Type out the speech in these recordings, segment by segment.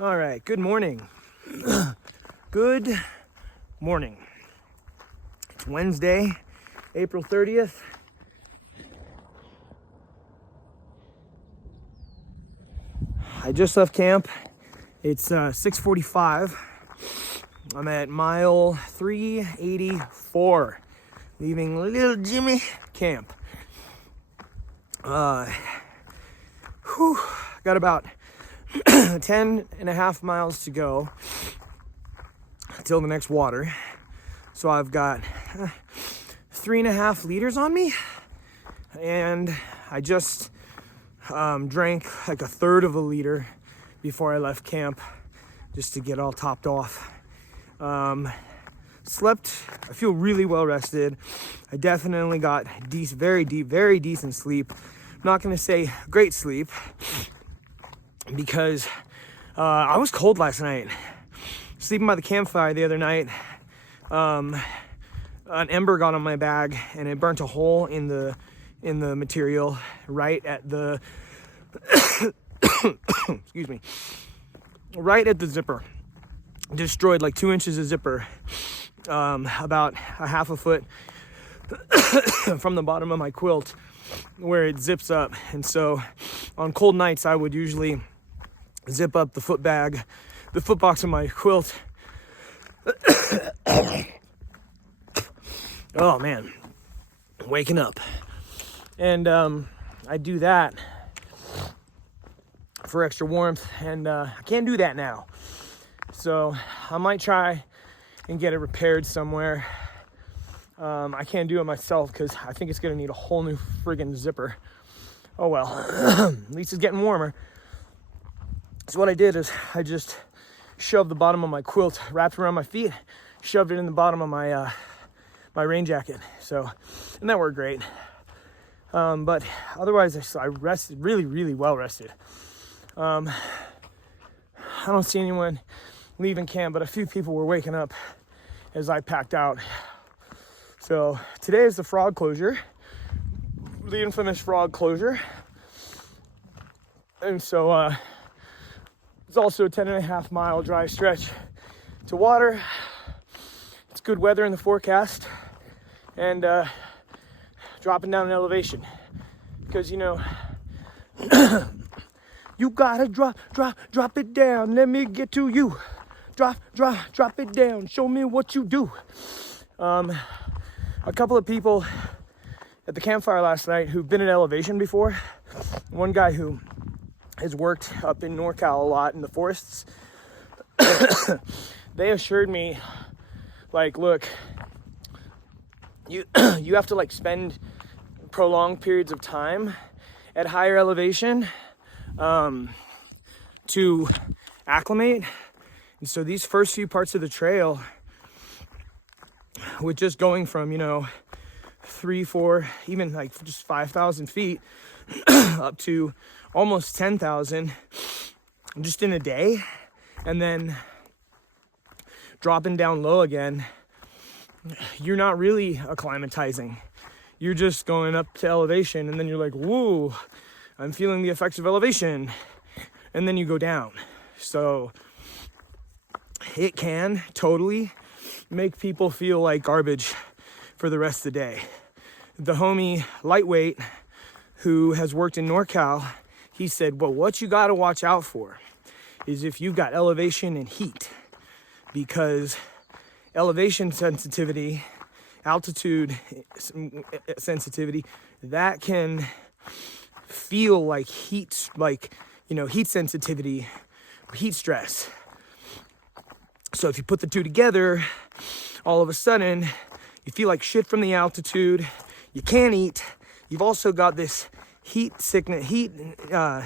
All right, good morning. Good morning. It's Wednesday, April 30th. I just left camp. It's 6:45. I'm at mile 384, leaving little Jimmy camp. Got about 10 and a half miles to go till the next water. So I've got 3.5 liters on me, and I just drank like a third of a liter before I left camp just to get all topped off. Slept. I feel really well rested. I definitely got very decent sleep. I'm not gonna say great sleep because I was cold last night. Sleeping by the campfire the other night, an ember got on my bag and it burnt a hole in the material right at the excuse me, right at the zipper. Destroyed like 2 inches of zipper, about a half a foot from the bottom of my quilt where it zips up. And so on cold nights I would usually zip up the foot box of my quilt. Oh man, waking up. And I do that for extra warmth, and I can't do that now. So I might try and get it repaired somewhere. I can't do it myself because I think it's gonna need a whole new friggin' zipper. Oh well, at least it's getting warmer. So what I did is I just shoved the bottom of my quilt, wrapped around my feet, shoved it in the bottom of my my rain jacket. So, and that worked great. But otherwise, I rested really well rested. I don't see anyone leaving camp, but a few people were waking up as I packed out. So today is the frog closure, the infamous frog closure. And so it's also a 10.5 mile dry stretch to water. It's good weather in the forecast, and dropping down in elevation because, you know, you gotta drop it down. Let me get to you. Drop it down. Show me what you do. A couple of people at the campfire last night who've been at elevation before. One guy who has worked up in NorCal a lot in the forests. They assured me, like, look, you have to like spend prolonged periods of time at higher elevation to acclimate. And so these first few parts of the trail, with just going from, you know, 3, 4, even like just 5,000 feet up to almost 10,000 just in a day, and then dropping down low again, you're not really acclimatizing. You're just going up to elevation, and then you're like, whoa, I'm feeling the effects of elevation. And then you go down. So it can totally make people feel like garbage for the rest of the day. The homie Lightweight, who has worked in NorCal, he said, well, what you got to watch out for is if you've got elevation and heat, because elevation sensitivity, altitude sensitivity, that can feel like heat, like, you know, heat sensitivity, heat stress. So if you put the two together, all of a sudden you feel like shit from the altitude, you can't eat, you've also got this heat sickness, not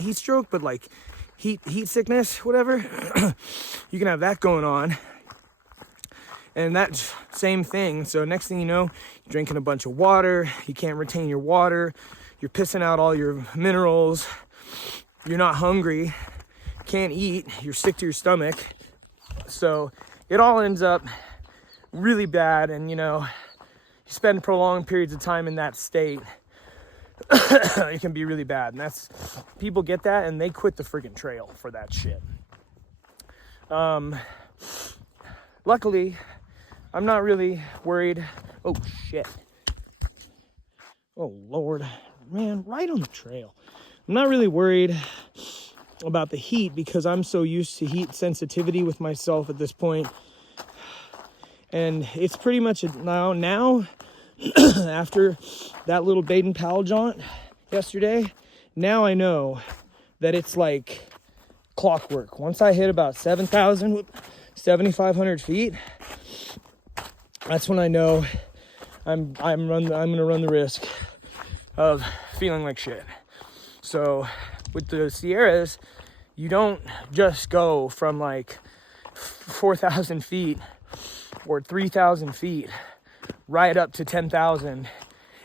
heat stroke, but like heat sickness, whatever. You can have that going on. And that same thing. So next thing you know, you're drinking a bunch of water, you can't retain your water, you're pissing out all your minerals, you're not hungry, can't eat, you're sick to your stomach. So it all ends up really bad, and, you know, you spend prolonged periods of time in that state. it can be really bad. And people get that and they quit the friggin' trail for that shit. Luckily, I'm not really worried. Oh, shit. Oh, Lord. Man, right on the trail. I'm not really worried about the heat because I'm so used to heat sensitivity with myself at this point. And it's pretty much now after that little Baden Powell jaunt yesterday, now I know that it's like clockwork. Once I hit about 7,500 feet, that's when I know I'm gonna run the risk of feeling like shit. So with the Sierras, you don't just go from like 4,000 feet or 3,000 feet right up to 10,000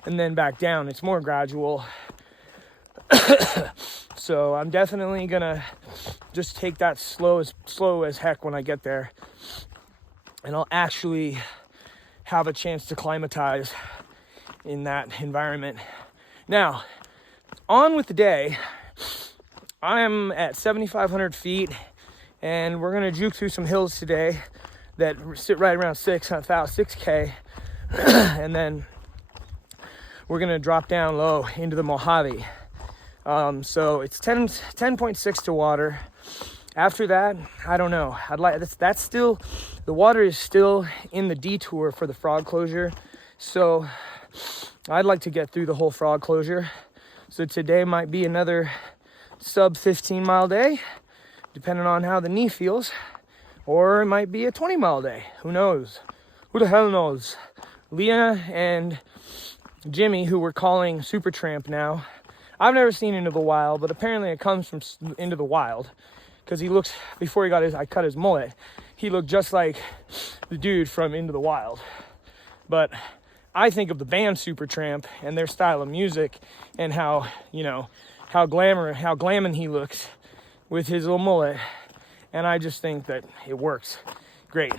and then back down. It's more gradual. So I'm definitely gonna just take that slow as heck when I get there, and I'll actually have a chance to acclimatize in that environment. Now, on with the day. I'm at 7,500 feet, and we're gonna juke through some hills today that sit right around 6K, and then we're gonna drop down low into the Mojave. So it's 10.6 to water. After that, I don't know. That's still, the water is still in the detour for the frog closure. So I'd like to get through the whole frog closure. So today might be another sub 15 mile day, depending on how the knee feels, or it might be a 20-mile day. Who knows? Who the hell knows? Leah and Jimmy, who we're calling Supertramp now, I've never seen Into the Wild, but apparently it comes from Into the Wild, because he looks, before I cut his mullet, he looked just like the dude from Into the Wild. But I think of the band Supertramp and their style of music and how, how glammin' he looks with his little mullet, and I just think that it works great.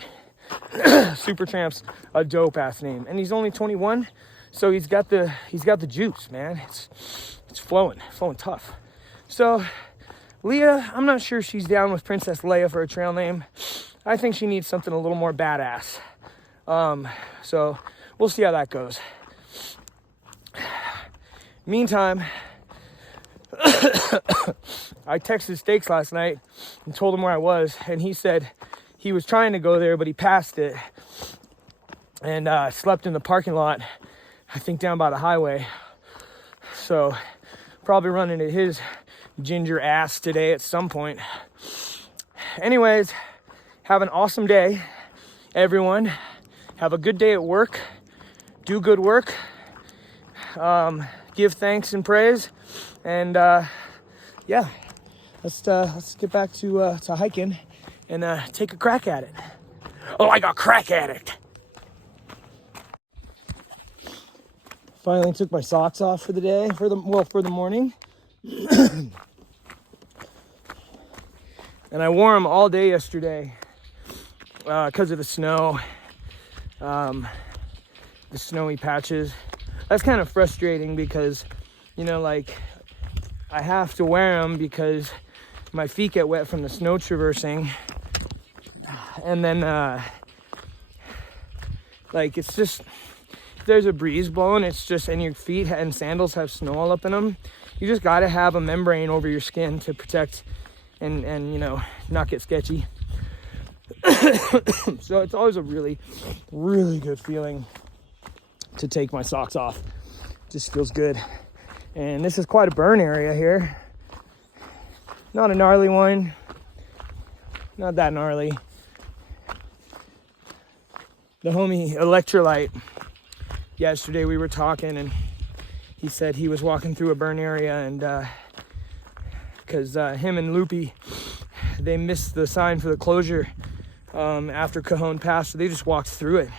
Supertramp's a dope ass name, and he's only 21, so he's got the juice, man. It's flowing tough. So Leah, I'm not sure she's down with Princess Leia for a trail name. I think she needs something a little more badass. So we'll see how that goes. Meantime, I texted Stakes last night and told him where I was, and he said he was trying to go there, but he passed it and slept in the parking lot, I think down by the highway. So probably running into his ginger ass today at some point. Anyways, have an awesome day, everyone. Have a good day at work. Do good work. Give thanks and praise. And yeah, let's get back to hiking and take a crack at it. Like a crack addict. Finally took my socks off for the day, for the morning. And I wore them all day yesterday because of the snow, the snowy patches. That's kind of frustrating because, I have to wear them because my feet get wet from the snow traversing. And then, it's just, if there's a breeze blowing, and your feet and sandals have snow all up in them, you just got to have a membrane over your skin to protect and not get sketchy. So it's always a really, really good feeling to take my socks off. Just feels good. And this is quite a burn area here. Not a gnarly one. Not that gnarly. The homie Electrolyte, yesterday we were talking and he said he was walking through a burn area and because him and Loopy, they missed the sign for the closure after Cajon passed, so they just walked through it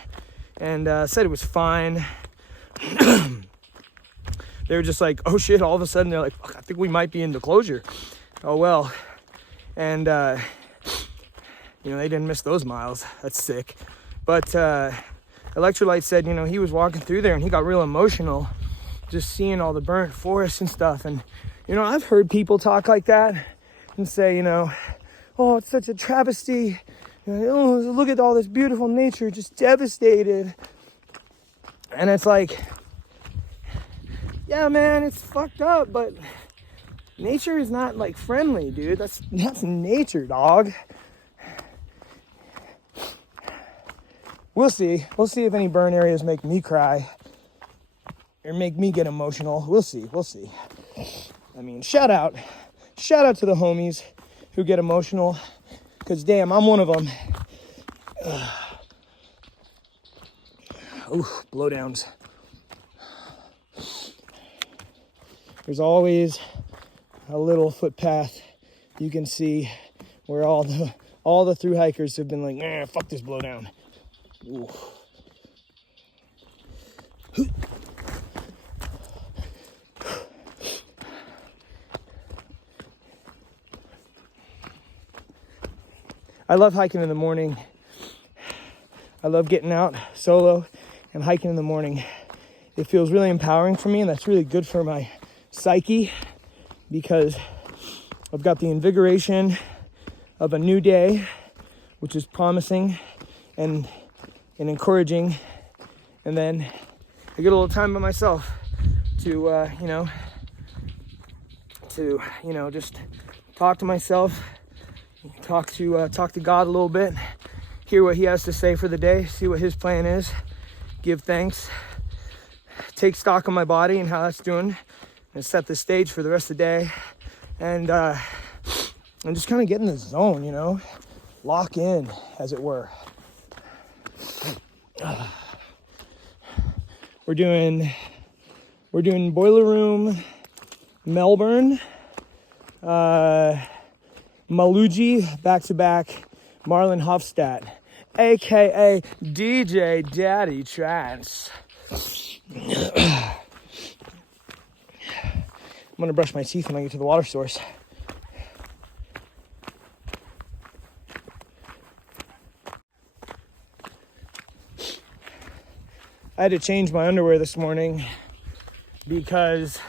and said it was fine. They were just like, oh shit, all of a sudden they're like, fuck, I think we might be in the closure. Oh well. And they didn't miss those miles. That's sick. But Electrolyte said, he was walking through there and he got real emotional just seeing all the burnt forests and stuff. And, I've heard people talk like that and say, oh, it's such a travesty. Oh, look at all this beautiful nature just devastated. And it's like, yeah, man, it's fucked up, but nature is not like friendly, dude. That's nature, dog. We'll see. We'll see if any burn areas make me cry or make me get emotional. We'll see. I mean, shout out to the homies who get emotional, because damn, I'm one of them. Ooh, blowdowns. There's always a little footpath you can see where all the thru hikers have been like, fuck this blowdown. Ooh. I love hiking in the morning. I love getting out solo and hiking in the morning. It feels really empowering for me, and that's really good for my psyche, because I've got the invigoration of a new day, which is promising and encouraging. And then I get a little time by myself to just talk to myself, talk to God a little bit, hear what he has to say for the day, see what his plan is, give thanks, take stock of my body and how that's doing, and set the stage for the rest of the day. And just kind of get in the zone, lock in, as it were. We're doing Boiler Room, Melbourne, Maluji, back-to-back, Marlon Hofstadt, aka DJ Daddy Trance. I'm gonna brush my teeth when I get to the water source. I had to change my underwear this morning because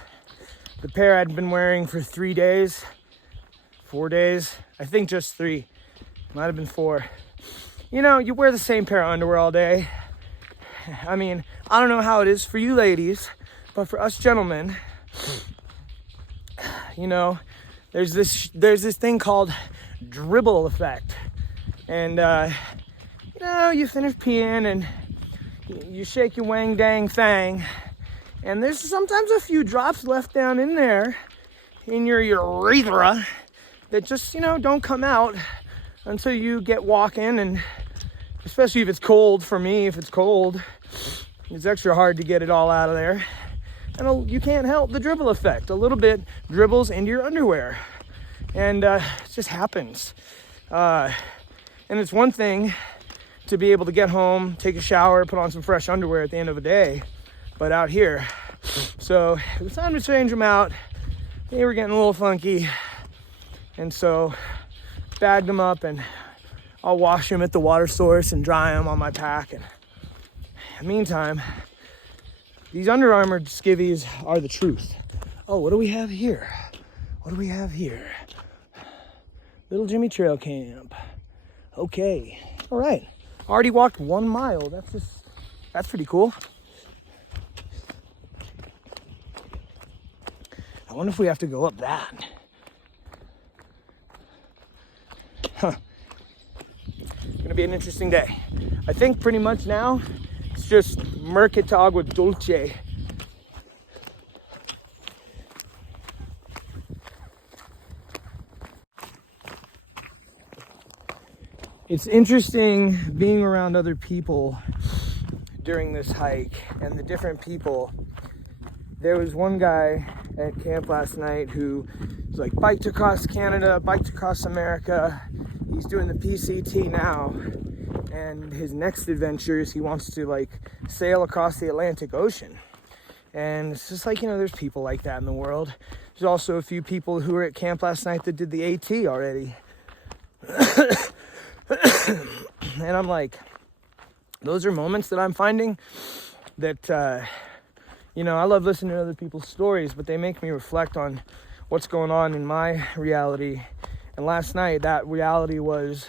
the pair I'd been wearing for 4 days, I think just 3, might have been 4. You wear the same pair of underwear all day. I mean, I don't know how it is for you ladies, but for us gentlemen, there's this thing called dribble effect. And, you finish peeing and you shake your wang dang thang, and there's sometimes a few drops left down in there in your urethra that just, don't come out until you get walking. And especially if it's cold, for me, if it's cold, it's extra hard to get it all out of there. And you can't help the dribble effect. A little bit dribbles into your underwear. And it just happens. And it's one thing to be able to get home, take a shower, put on some fresh underwear at the end of the day, but out here. So it was time to change them out. They were getting a little funky. And so bagged them up, and I'll wash them at the water source and dry them on my pack. And in the meantime, these Under Armour skivvies are the truth. Oh, what do we have here? Little Jimmy Trail Camp. Okay, all right. Already walked 1 mile. That's pretty cool. I wonder if we have to go up that. Gonna be an interesting day. I think pretty much now it's just Mercate Agua Dulce. It's interesting being around other people during this hike and the different people. There was one guy at camp last night who was like biked across Canada, biked across America. He's doing the PCT now, and his next adventure is he wants to sail across the Atlantic Ocean. And it's just there's people like that in the world. There's also a few people who were at camp last night that did the AT already. And I'm like, those are moments that I'm finding that, you know, I love listening to other people's stories, but they make me reflect on what's going on in my reality. And last night, that reality was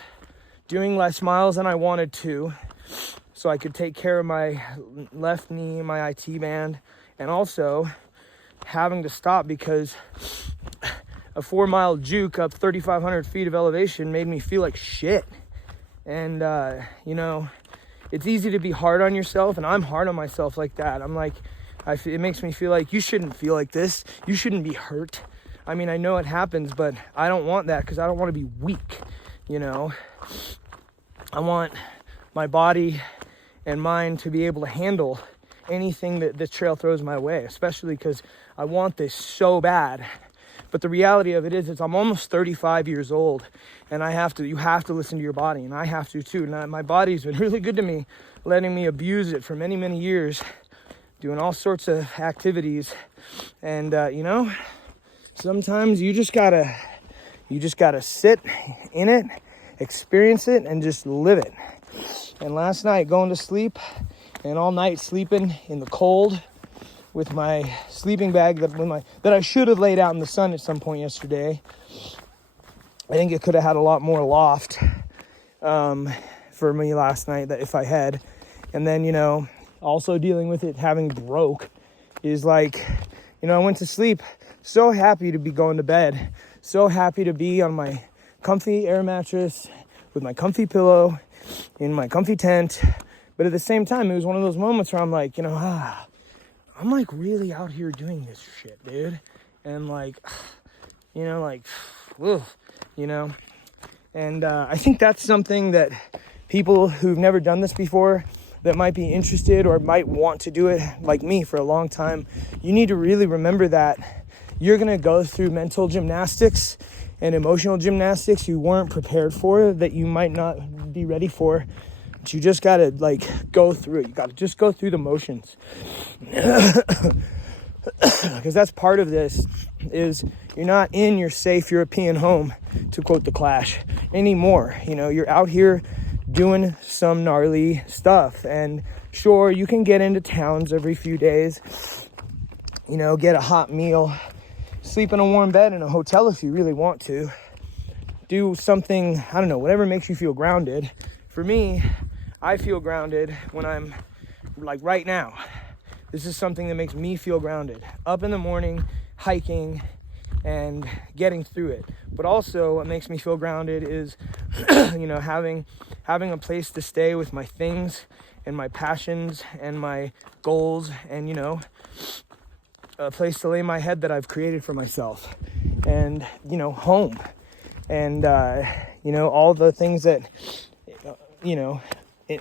doing less miles than I wanted to, so I could take care of my left knee, my IT band, and also having to stop because a 4-mile juke up 3,500 feet of elevation made me feel like shit. And, you know, it's easy to be hard on yourself, and I'm hard on myself like that. I'm like, it makes me feel like you shouldn't feel like this. You shouldn't be hurt. I mean, I know it happens, but I don't want that because I don't want to be weak, you know. I want my body and mind to be able to handle anything that this trail throws my way, especially because I want this so bad. But the reality of it is I'm almost 35 years old, and you have to listen to your body, and I have to too. And my body's been really good to me, letting me abuse it for many, many years, doing all sorts of activities. And, you know, sometimes you just gotta sit in it, experience it, and just live it. And last night, going to sleep, and all night sleeping in the cold with my sleeping bag that I should have laid out in the sun at some point yesterday. I think it could have had a lot more loft for me last night that if I had. And then, you know, also dealing with it having broke is like, you know, I went to sleep so happy to be going to bed, so happy to be on my comfy air mattress with my comfy pillow in my comfy tent. But at the same time, it was one of those moments where I'm like, you know, I'm like really out here doing this shit, dude. And like, you know, like, ugh, you know. And I think that's something that people who've never done this before, that might be interested or might want to do it like me for a long time, you need to really remember that you're going to go through mental gymnastics and emotional gymnastics you weren't prepared for, that you might not be ready for. But you just got to like go through it. You got to just go through the motions. Because that's part of this, is you're not in your safe European home, to quote The Clash, anymore. You know, you're out here doing some gnarly stuff. And sure, you can get into towns every few days, you know, get a hot meal, sleep in a warm bed in a hotel if you really want to. Do something, I don't know, whatever makes you feel grounded. For me, I feel grounded when I'm, like right now, this is something that makes me feel grounded. Up in the morning, hiking, and getting through it. But also what makes me feel grounded is, you know, having a place to stay with my things and my passions and my goals, and, you know, a place to lay my head that I've created for myself. And, you know, home. And, you know, all the things that, you know,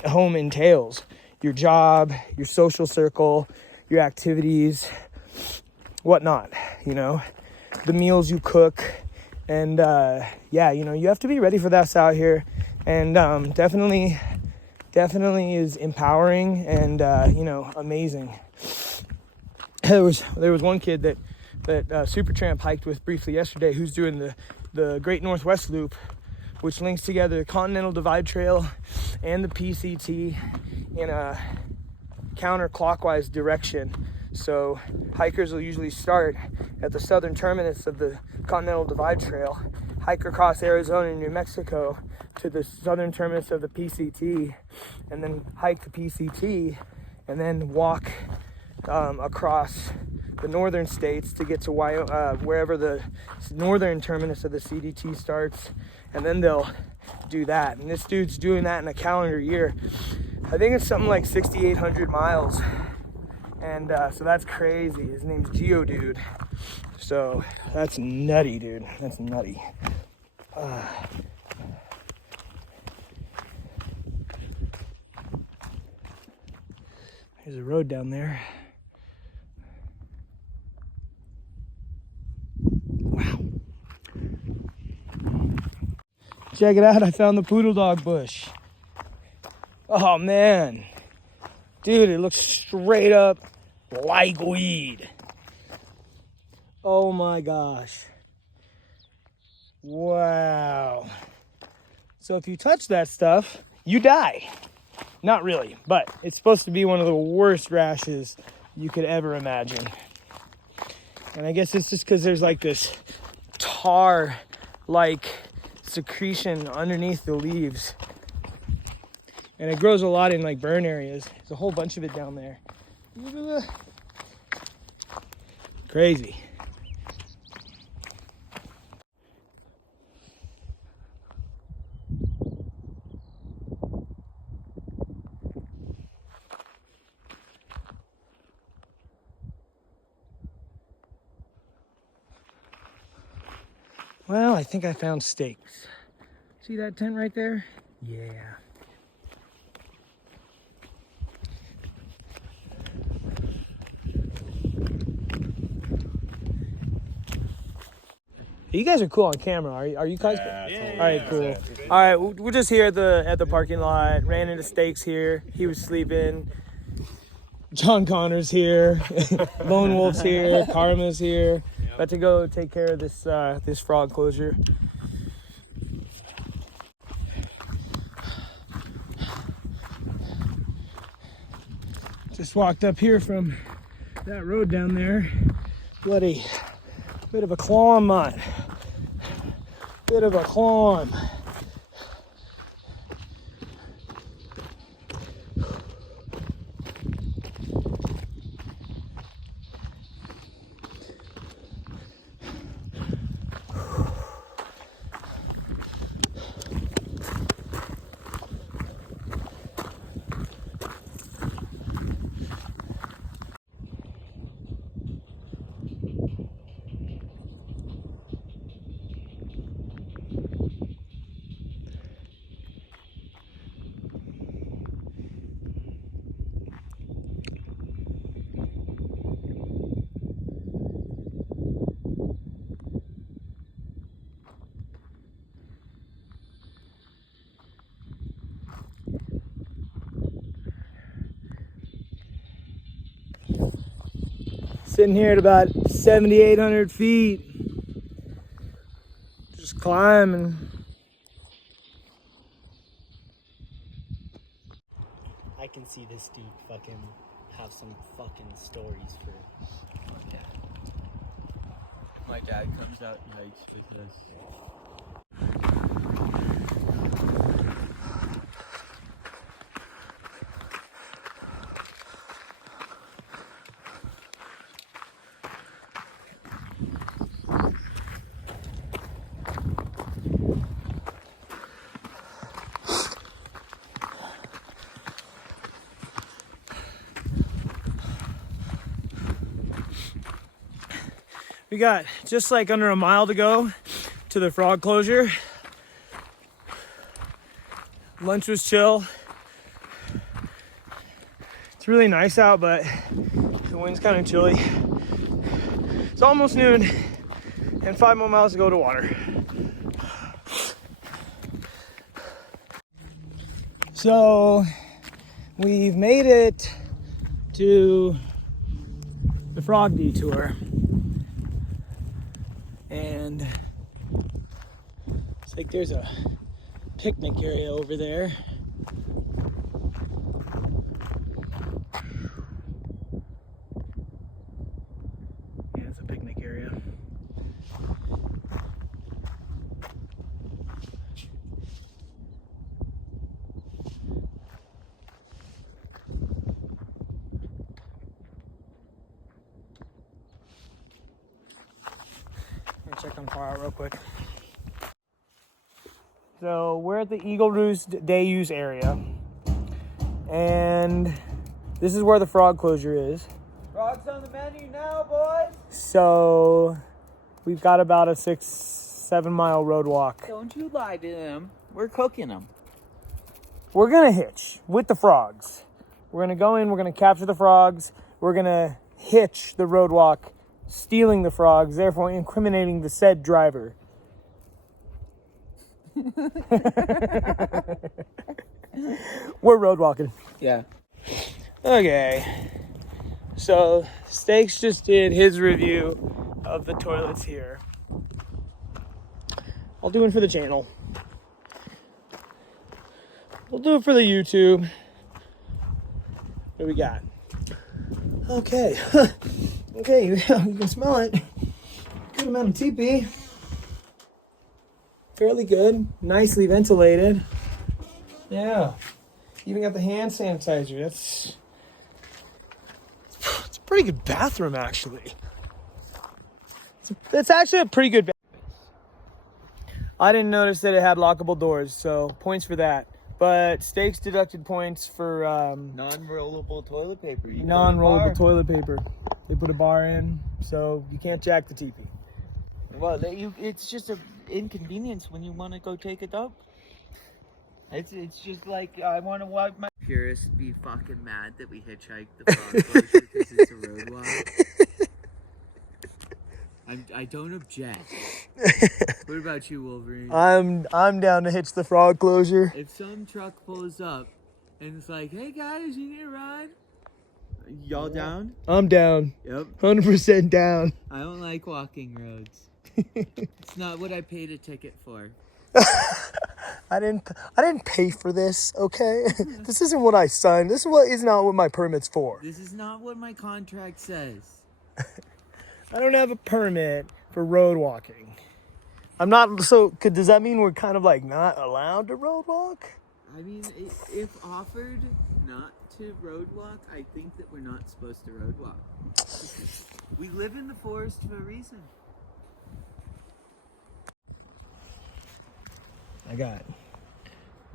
home entails. Your job, your social circle, your activities, whatnot, you know, the meals you cook. And, yeah, you know, you have to be ready for this out here. And definitely is empowering and, you know, amazing. There was one kid that Supertramp hiked with briefly yesterday, who's doing the Great Northwest Loop, which links together the Continental Divide Trail and the PCT in a counterclockwise direction. So hikers will usually start at the southern terminus of the Continental Divide Trail, hike across Arizona and New Mexico to the southern terminus of the PCT, and then hike the PCT, and then walk across the northern states to get to wherever the northern terminus of the CDT starts, and then they'll do that. And this dude's doing that in a calendar year. I think it's something like 6,800 miles, and so that's crazy. His name's Geodude. So that's nutty, dude. That's nutty. There's a road down there. Wow. Check it out, I found the poodle dog bush. Oh man. Dude, it looks straight up like weed. Oh my gosh. Wow. So if you touch that stuff, you die. Not really, but it's supposed to be one of the worst rashes you could ever imagine. And I guess it's just because there's like this tar like secretion underneath the leaves, and it grows a lot in like burn areas. There's a whole bunch of it down there. Crazy. Well, I think I found steaks. See that tent right there? Yeah. You guys are cool on camera. Are you guys? Yeah, all right, cool. All right, we're just here at the parking lot. Ran into Steaks here. He was sleeping. John Connor's here. Lone Wolf's here. Karma's here. About to go take care of this frog closure. Just walked up here from that road down there. Bloody bit of a climb, mate. Bit of a climb. Sitting here at about 7,800 feet. Just climbing. I can see this dude fucking have some fucking stories for. Yeah. My dad comes out and hikes with us. We got just like under a mile to go to the frog closure. Lunch was chill. It's really nice out, but the wind's kind of chilly. It's almost noon and 5 more miles to go to water. So we've made it to the frog detour. And it's like there's a picnic area over there. Yeah, it's a picnic area. Check on far out real quick. So we're at the Eagle Roost Day Use area, and this is where the frog closure is. Frogs on the menu now, boys. So we've got about a 6-7 mile road walk. Don't you lie to them. We're cooking them. We're gonna hitch with the frogs. We're gonna go in, we're gonna capture the frogs, we're gonna hitch the road walk, stealing the frogs, therefore incriminating the said driver. We're road walking. Yeah. Okay. So Steaks just did his review of the toilets here. I'll do it for the channel. We'll do it for the YouTube. What do we got? Okay. Okay, you can smell it. Good amount of teepee. Fairly good. Nicely ventilated. Yeah. Even got the hand sanitizer. It's a pretty good bathroom, actually. It's actually a pretty good I didn't notice that it had lockable doors, so points for that. But Steaks deducted points for Non-rollable toilet paper. You non-rollable toilet paper. They put a bar in, so you can't jack the teepee. Well, it's just an inconvenience when you want to go take a dump. It's just like I want to wipe my. Purists be fucking mad that we hitchhiked the frog closure because it's a road walk. I don't object. What about you, Wolverine? I'm down to hitch the frog closure. If some truck pulls up and it's like, "Hey guys, you need a ride?" Y'all down? I'm down. Yep. 100% down. I don't like walking roads. It's not what I paid a ticket for. I didn't pay for this, okay? This isn't what I signed. This is not what my permit's for. This is not what my contract says. I don't have a permit for road walking. I'm not, so does that mean we're kind of like not allowed to road walk? I mean, if offered not to road walk, I think that we're not supposed to road walk. We live in the forest for a reason. I got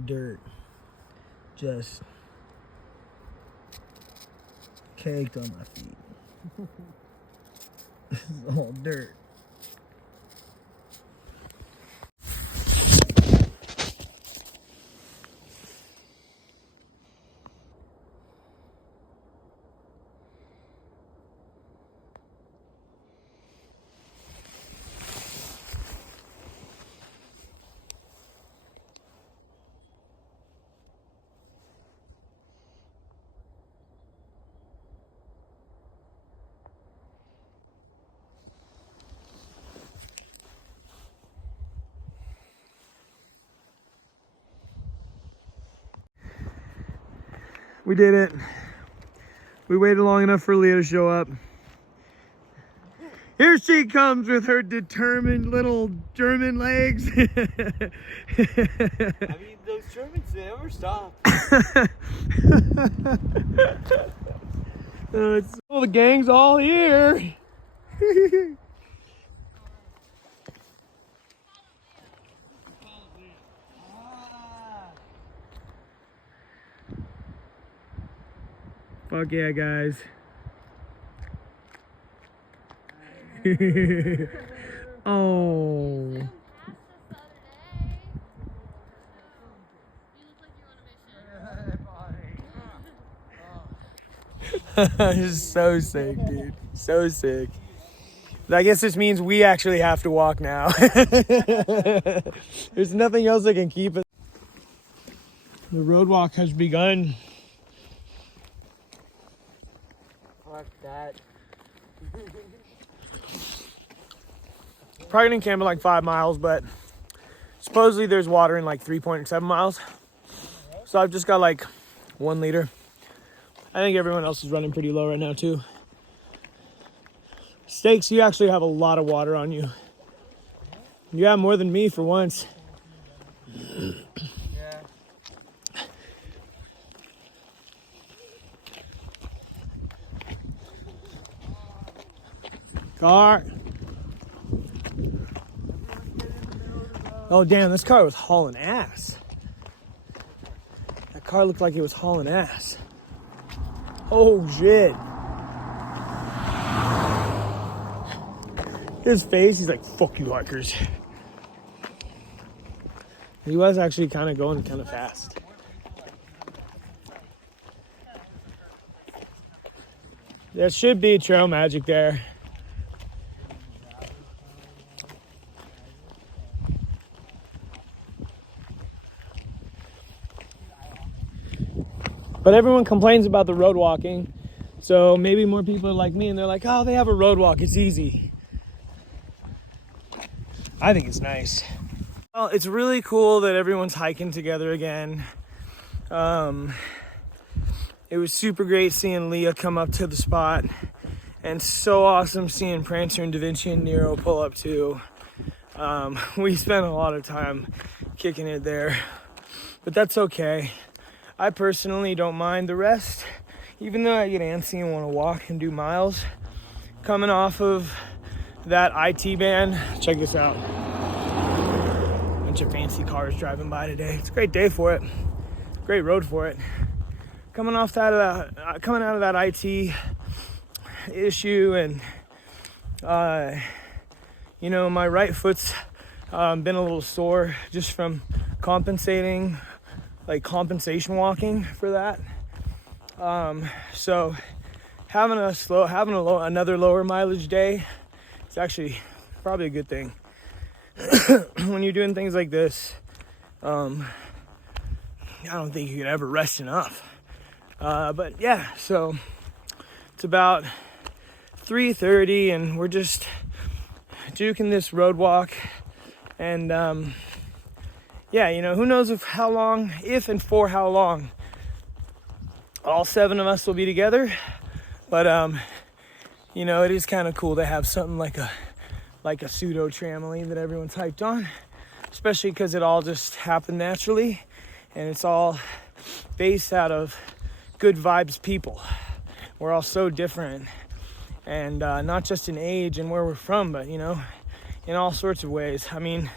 dirt just caked on my feet. This is all dirt. We did it. We waited long enough for Leah to show up. Here she comes with her determined little German legs. I mean, those Germans, they never stop. Well, the gang's all here. Fuck yeah, guys. Oh. This is so sick, dude. So sick. I guess this means we actually have to walk now. There's nothing else that can keep us. The road walk has begun. Fuck that. Probably gonna camp in like 5 miles, but supposedly there's water in like 3.7 miles. So I've just got like 1 liter. I think everyone else is running pretty low right now too. Steaks, you actually have a lot of water on you. You have more than me for once. Yeah. Car. Oh damn, this car was hauling ass. That car looked like it was hauling ass. Oh shit. His face, he's like, fuck you hikers. He was actually kind of going kind of fast. There should be trail magic there. But everyone complains about the road walking. So maybe more people are like me and they're like, oh, they have a road walk, it's easy. I think it's nice. Well, it's really cool that everyone's hiking together again. It was super great seeing Leah come up to the spot, and so awesome seeing Prancer and Da Vinci and Nero pull up too. We spent a lot of time kicking it there, but that's okay. I personally don't mind the rest, even though I get antsy and want to walk and do miles. Coming off of that IT band, check this out. Bunch of fancy cars driving by today. It's a great day for it. Great road for it. Coming out of that IT issue, and you know, my right foot's been a little sore just from compensation walking for that. So having another lower mileage day, it's actually probably a good thing. When you're doing things like this, I don't think you could ever rest enough. But yeah, so it's about 3:30 and we're just duking this road walk, and yeah, you know, who knows if and for how long all 7 of us will be together. But you know, it is kind of cool to have something like a pseudo trampoline that everyone's hyped on, especially because it all just happened naturally, and it's all based out of good vibes people. We're all so different, and not just in age and where we're from, but you know, in all sorts of ways. I mean,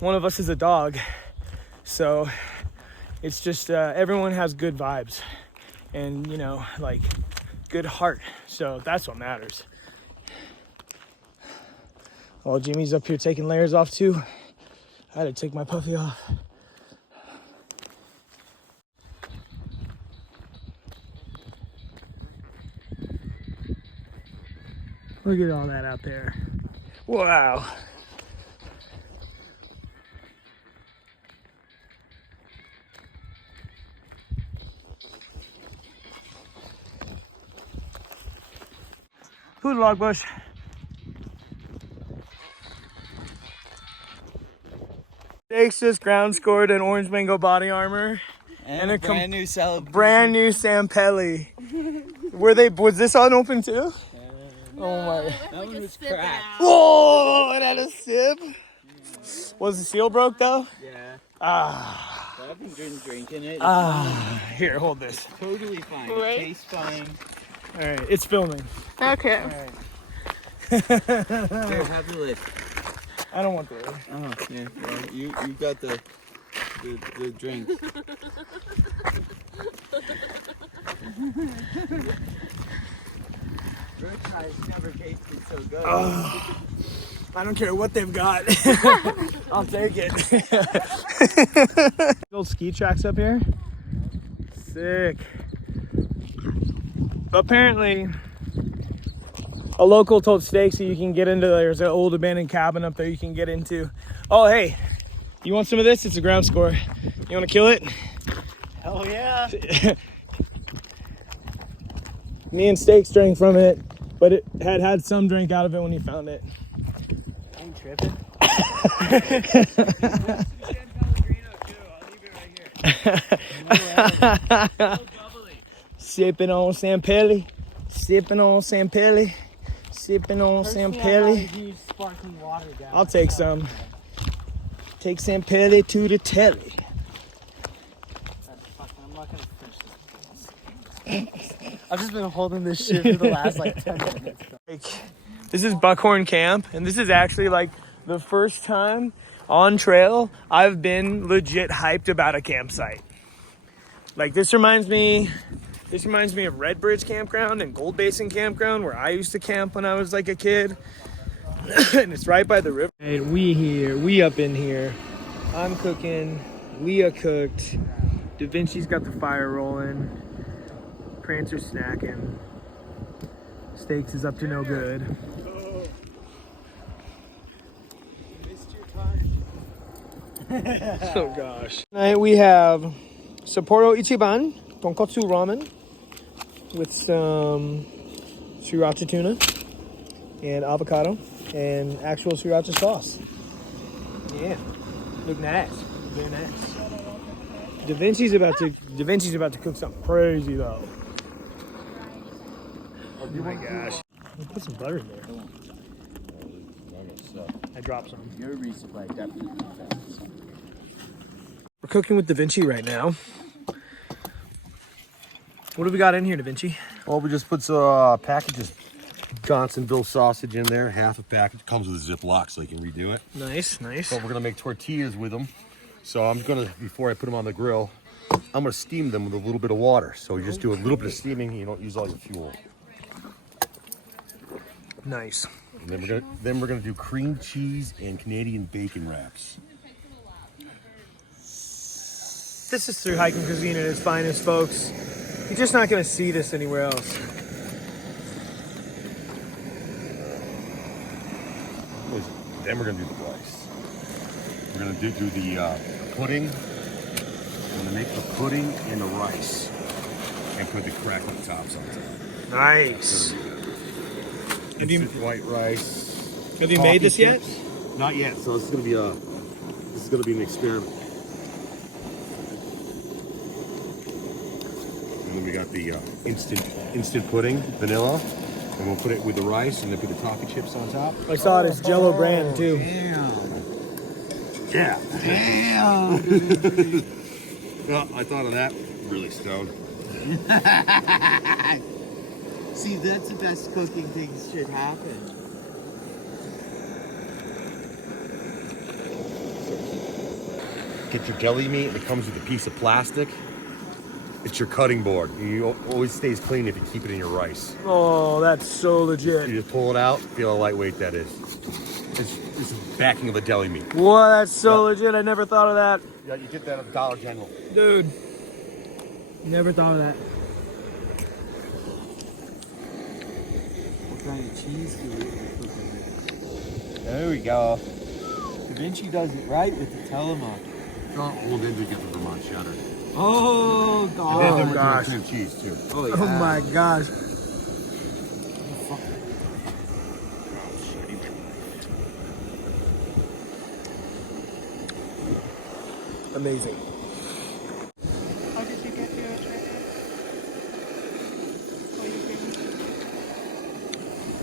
one of us is a dog, so it's just everyone has good vibes and, you know, like good heart, so that's what matters. While Jimmy's up here taking layers off too, I had to take my puffy off. Look at all that out there. Wow. Food log bush. Jake's just ground scored an orange mango body armor And a brand new Sampelli. Was this unopened too? No, Oh my. That one was cracked. Whoa, it had a sip. Yeah. Was the seal broke though? Yeah. Ah. But I've been drinking it. It's Here, hold this. totally fine. Right? It tastes fine. All right, it's filming. Okay. All right. Here, have the lid. I don't want the. Oh, yeah. Well, you got the drink. Red Tie's never tasted so good. I don't care what they've got. I'll take it. Old ski tracks up here. Sick. Apparently, a local told Stakes that you can get into. There's an old abandoned cabin up there you can get into. Oh, hey, you want some of this? It's a ground score. You want to kill it? Hell yeah. Me and Stakes drank from it, but it had some drink out of it when he found it. I ain't tripping. Sipping on Sampelli. Sipping on Sampelli. Sipping on Sampelli. Use sparkling water down. I'll take some. Take Sampelli to the telly. I'm not gonna finish this. I've just been holding this shit for the last like 10 minutes. This is Buckhorn Camp, and this is actually like the first time on trail I've been legit hyped about a campsite. Like this reminds me of Red Bridge Campground and Gold Basin Campground, where I used to camp when I was like a kid. And it's right by the river. And we up in here. I'm cooking, Leah cooked, Da Vinci's got the fire rolling, Prancer's snacking, Stakes is up to no good. Oh gosh. Tonight we have Sapporo Ichiban tonkotsu ramen with some sriracha tuna and avocado and actual sriracha sauce. Yeah, look nice, very nice. Da Vinci's about to cook something crazy though. my gosh. Put some butter in there. I dropped some. Your resupply definitely fast. We're cooking with Da Vinci right now. What do we got in here, Da Vinci? Well, we just put some packages, Johnsonville sausage in there, half a package. Comes with a Ziploc so you can redo it. Nice, nice. So we're gonna make tortillas with them. So I'm gonna, before I put them on the grill, I'm gonna steam them with a little bit of water. So you just do a little bit of steaming, you don't use all your fuel. Nice. And then we're gonna do cream cheese and Canadian bacon wraps. This is Through Hiking Cuisine at its finest, folks. You're just not gonna see this anywhere else. Then we're gonna do the rice. We're gonna do the pudding. We're gonna make the pudding and the rice, and put the crackled tops on top. Nice. Have you White rice. have you made this yet? Not yet. So this is gonna be an experiment. And then we got the instant pudding, vanilla, and we'll put it with the rice, and then put the toffee chips on top. I saw it as Jello brand too. Damn. Yeah. Damn. Well, I thought of that. Really stoned. See, that's the best cooking things should happen. Get your deli meat, and it comes with a piece of plastic. It's your cutting board. You always stays clean if you keep it in your rice. Oh, that's so legit. You just pull it out, feel how lightweight that is. It's the backing of a deli meat. Whoa, that's so legit. I never thought of that. Yeah, you get that at Dollar General. Dude. Never thought of that. What kind of cheese do we cooking with? There we go. Da Vinci does it right with the Tillamook. Well, then we get the Vermont cheddar. Oh, And God. then Oh, we're gosh. doing cream cheese too. Oh, yeah. Oh my gosh. Amazing. How did you get your checker?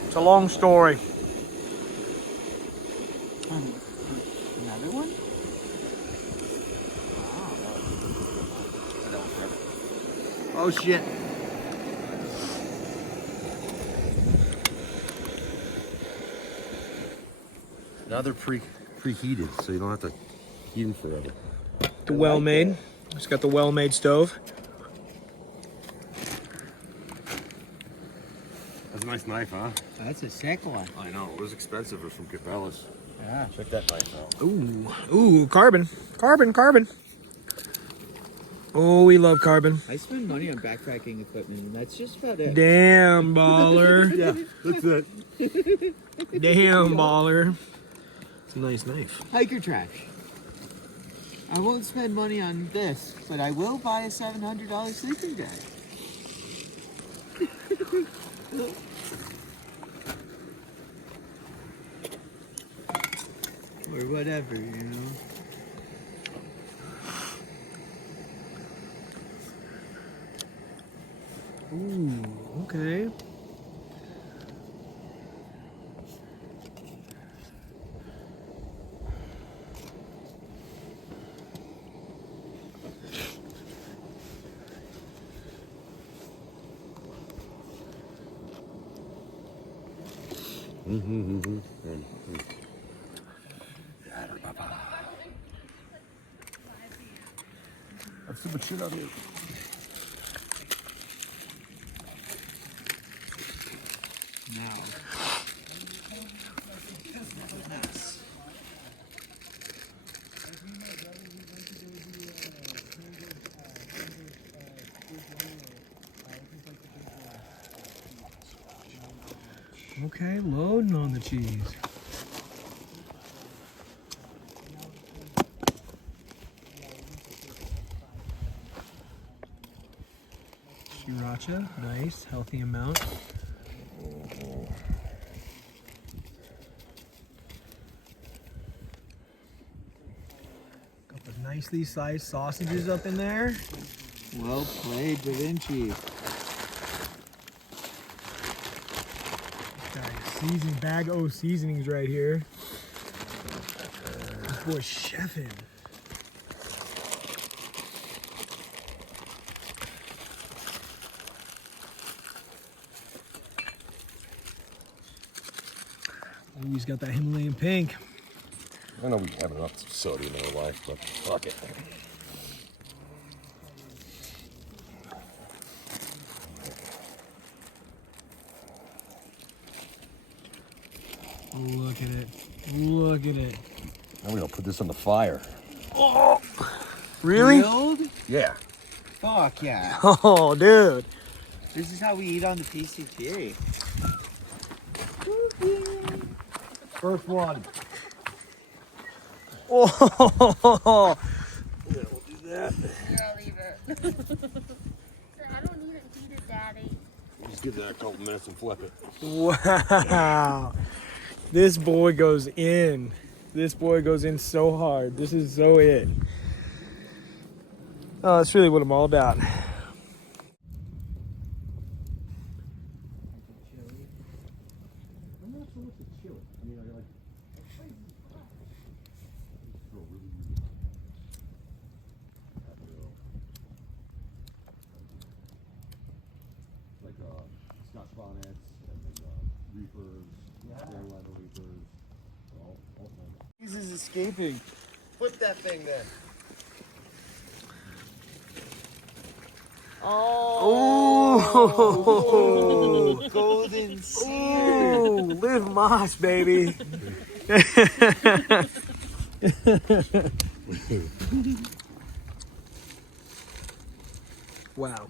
It's a long story. Another one? Oh shit. Now they're preheated, so you don't have to heat them forever. The well-made. It's got the well-made stove. That's a nice knife, huh? That's a sick one. I know. It was expensive. It was from Cabela's. Yeah. Check that knife out. Ooh, carbon. Carbon. Oh, we love carbon. I spend money on backpacking equipment, and that's just about it. Damn, baller. Yeah, that's it. Damn, baller. It's a nice knife. Hiker trash. I won't spend money on this, but I will buy a $700 sleeping bag. Or whatever, you know. Ooh, okay. That's the shit out of here. Now. Okay, loading on the cheese. Sriracha, nice, healthy amount. Got the nicely sliced sausages up in there. Well played, Da Vinci. Seasoning, bag O seasonings right here. This boy chefing. Ooh, he's got that Himalayan pink. I know we have enough sodium in our life, but fuck it. Look at it. Look at it. Now we're gonna put this on the fire. Oh, really? Grilled? Yeah. Fuck yeah. Oh, dude. This is how we eat on the PCT. First one. Oh, Here, I'll leave it. I don't even eat it, Daddy. Just give that a couple minutes and flip it. wow. This boy goes in. This boy goes in so hard. This is so it. Oh, that's really what I'm all about. Like Scotch bonnets and then reefers, Carolina reefers, all kinds. Jesus escaping. Flip that thing then. Oh, Golden sear. oh, live Moss, baby. Wow.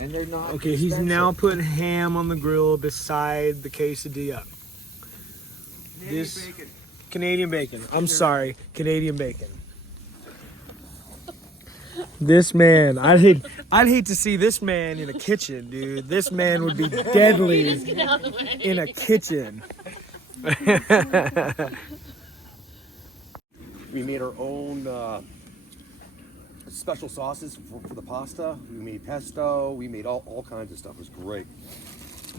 And they're not Okay, he's expensive. now putting ham on the grill beside the quesadilla. This Bacon. Canadian bacon. I'm sorry, Canadian bacon. This man, I'd hate to see this man in a kitchen, dude. This man would be deadly in a kitchen. We made our own special sauces for the pasta. We made pesto. We made all kinds of stuff. It was great.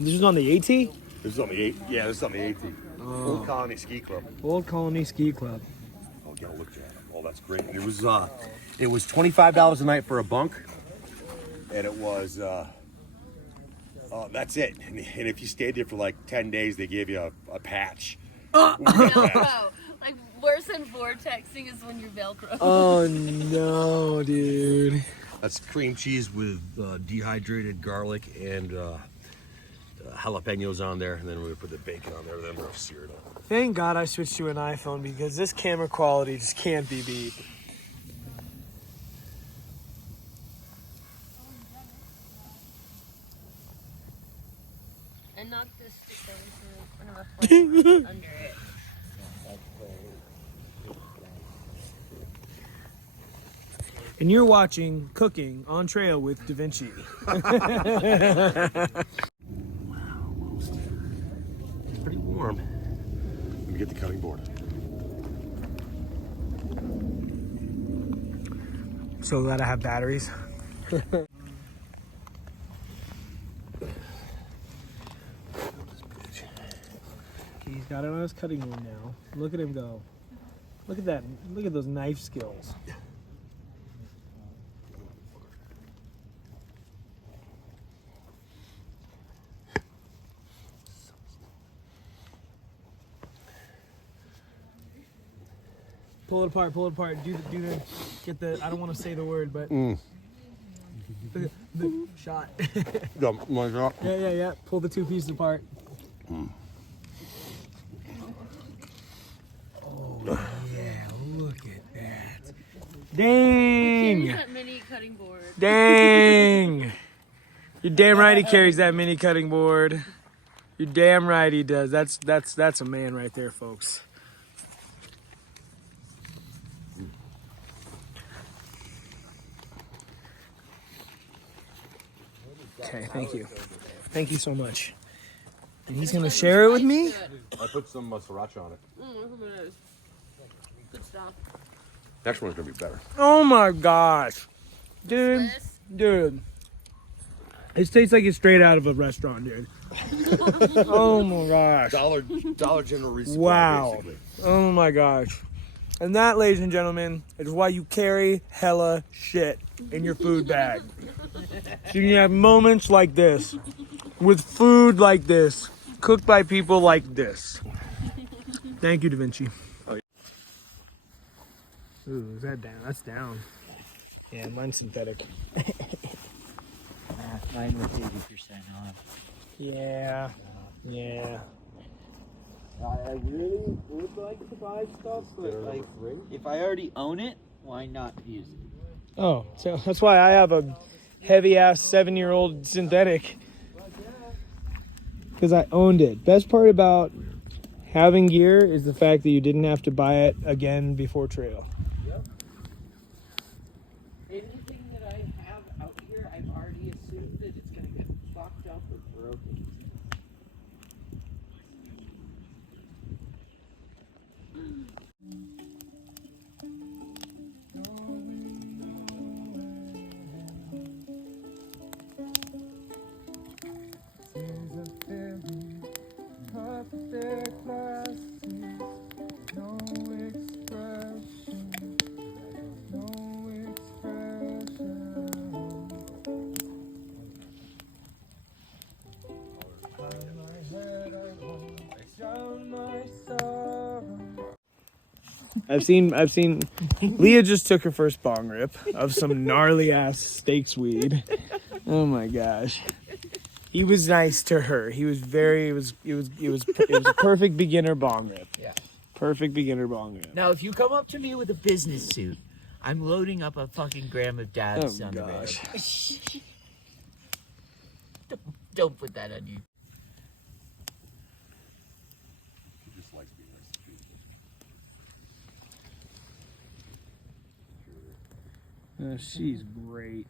This is on the AT? This is on the 8. Yeah, this is on the 8th. Old Colony Ski Club. Old Colony Ski Club. Oh, get a look at it. Oh, that's great. And it was $25 a night for a bunk, and it was that's it. And if you stayed there for like 10 days, they gave you a patch. Velcro. Like, worse than vortexing is when you're Velcro. Oh no, dude. That's cream cheese with dehydrated garlic and jalapenos on there, and then we put the bacon on there, then we'll sear it up. Thank God I switched to an iPhone because this camera quality just can't be beat. And not this stick over under it. And you're watching Cooking on Trail with Da Vinci. It's pretty warm. Let me get the cutting board. So glad I have batteries. He's got it on his cutting room now. Look at him go. Look at that. Look at those knife skills. Pull it apart, pull it apart. Get the, I don't want to say the word, but. The shot. Yeah. Pull the two pieces apart. Oh, yeah, look at that. Dang! That mini cutting board. Dang! You're damn right he carries that mini cutting board. You're damn right he does. That's a man right there, folks. Okay, thank you. Thank you so much. And he's gonna share it with me? I put some sriracha on it. Look at this. Good stuff. Next one's gonna be better. Oh my gosh. Dude, This? dude. It tastes like it's straight out of a restaurant, dude. Oh my gosh. Dollar General resupply, Wow. basically. Oh my gosh. And that, ladies and gentlemen, is why you carry hella shit in your food bag. So you can have moments like this, with food like this, cooked by people like this. Thank you, Da Vinci. Ooh, is that down? That's down. Yeah, mine's synthetic. Mine was 80% off. Yeah. Yeah. I really would like to buy stuff, but like, if I already own it, why not use it? Oh, so that's why I have a heavy-ass 7-year-old synthetic. Because I owned it. Best part about having gear is the fact that you didn't have to buy it again before trail. Yep. Anything that I have out here, I've already assumed that it's gonna get fucked up or broken. I've seen Leah just took her first bong rip of some gnarly ass steaks weed. Oh my gosh. He was nice to her. He was very it was a perfect beginner bong rip. Yeah. Perfect beginner bong rip. Now, if you come up to me with a business suit, I'm loading up a fucking gram of dabs Oh on gosh. the road. Don't put that on you. He just likes being nice to people. She's great.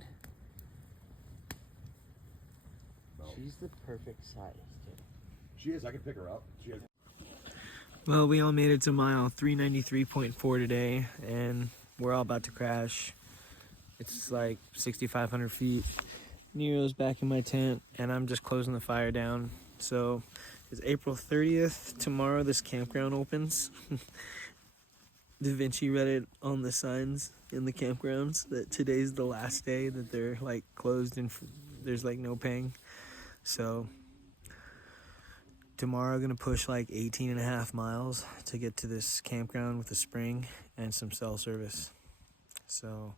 She's the perfect size, too. She is. I can pick her up. She has. Well, we all made it to mile 393.4 today, and we're all about to crash. It's like 6,500 feet. Nero's back in my tent, and I'm just closing the fire down. So it's April 30th. Tomorrow this campground opens. Da Vinci read it on the signs in the campgrounds that today's the last day that they're like closed and there's like no paying. So tomorrow I'm gonna push like 18.5 miles to get to this campground with a spring and some cell service. So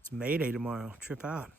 it's May Day tomorrow. Trip out.